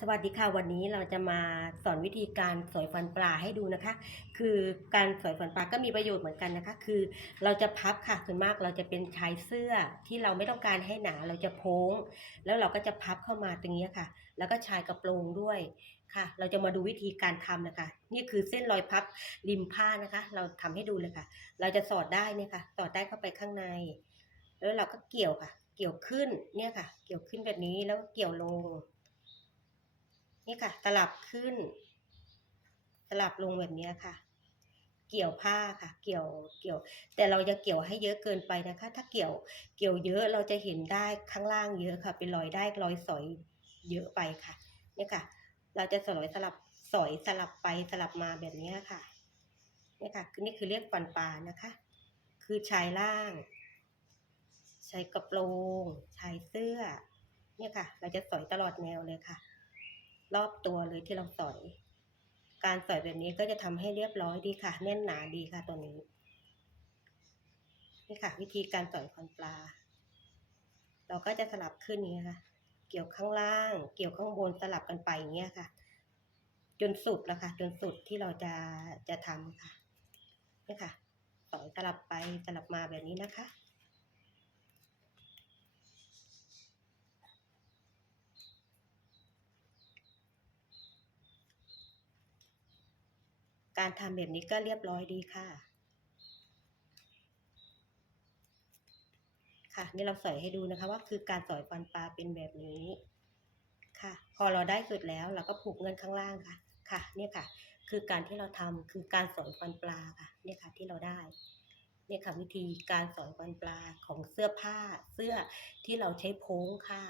สวัสดีค่ะวันนี้เราจะมาสอนวิธีการสอยฟันปลาให้ดูนะคะ คือการสอยฟันปลาก็มีประโยชน์เหมือนกันนะคะ คือเราจะพับค่ะส่วนมากเราจะเป็นชายเสื้อที่เราไม่ต้องการให้หนาเราจะโพ้ง แล้วเราก็จะพับเข้ามาตรงนี้ค่ะ แล้วก็ชายกระโปรงด้วยค่ะ เราจะมาดูวิธีการทำนะคะ นี่คือเส้นรอยพับริมผ้านะคะ เราทำให้ดูเลยค่ะ เราจะสอดได้เนี่ยค่ะ สอดได้เข้าไปข้างใน แล้วเราก็เกี่ยวค่ะ เกี่ยวขึ้นเนี่ยค่ะ เกี่ยวขึ้นแบบนี้แล้วเกี่ยวลง นี่ค่ะสลับขึ้นสลับลงแบบนี้ค่ะ เกี่ยวผ้าค่ะ เกี่ยวเกี่ยว แต่เราจะเกี่ยวให้เยอะเกินไปนะคะ ถ้าเกี่ยวเกี่ยวเยอะเราจะเห็นได้ข้างล่างเยอะค่ะ เป็นรอยได้รอยสอยเยอะไปค่ะเนี่ยค่ะ เราจะสลอยสลับสอยสลับไปสลับมาแบบนี้ค่ะเนี่ยค่ะนี่คือเรียกฟันปานะคะ คือชายล่างชายกระโปรงชายเสื้อเนี่ยค่ะ เราจะสอยตลอดแนวเลยค่ะ รอบตัวเลยที่เราสอย การสอยแบบนี้ก็จะทำให้เรียบร้อยดีค่ะ แน่นหนาดีค่ะตัวนี้ นี่ค่ะ วิธีการสอยฟันปลา เราก็จะสลับขึ้นนี้ค่ะ เกี่ยวข้างล่าง เกี่ยวข้างบนสลับกันไปอย่างเงี้ยค่ะ จนสุดแล้วค่ะ จนสุดที่เราจะจะทำค่ะนี่ค่ะสอยสลับไปสลับมาแบบนี้นะคะ การทำแบบนี้ก็เรียบร้อยดีค่ะ ค่ะ นี่เราสอยให้ดูนะคะว่าคือการสอยฟันปลาเป็นแบบนี้ค่ะ พอเราได้สุดแล้วเราก็ผูกเงินข้างล่างค่ะ ค่ะ เนี่ยค่ะ คือการที่เราทำคือการสอยฟันปลาค่ะ เนี่ยค่ะที่เราได้ เนี่ยค่ะวิธีการสอยฟันปลาของเสื้อผ้าเสื้อที่เราใช้โพ้งค่ะ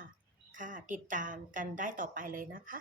ค่ะ ติดตามกันได้ต่อไปเลยนะคะ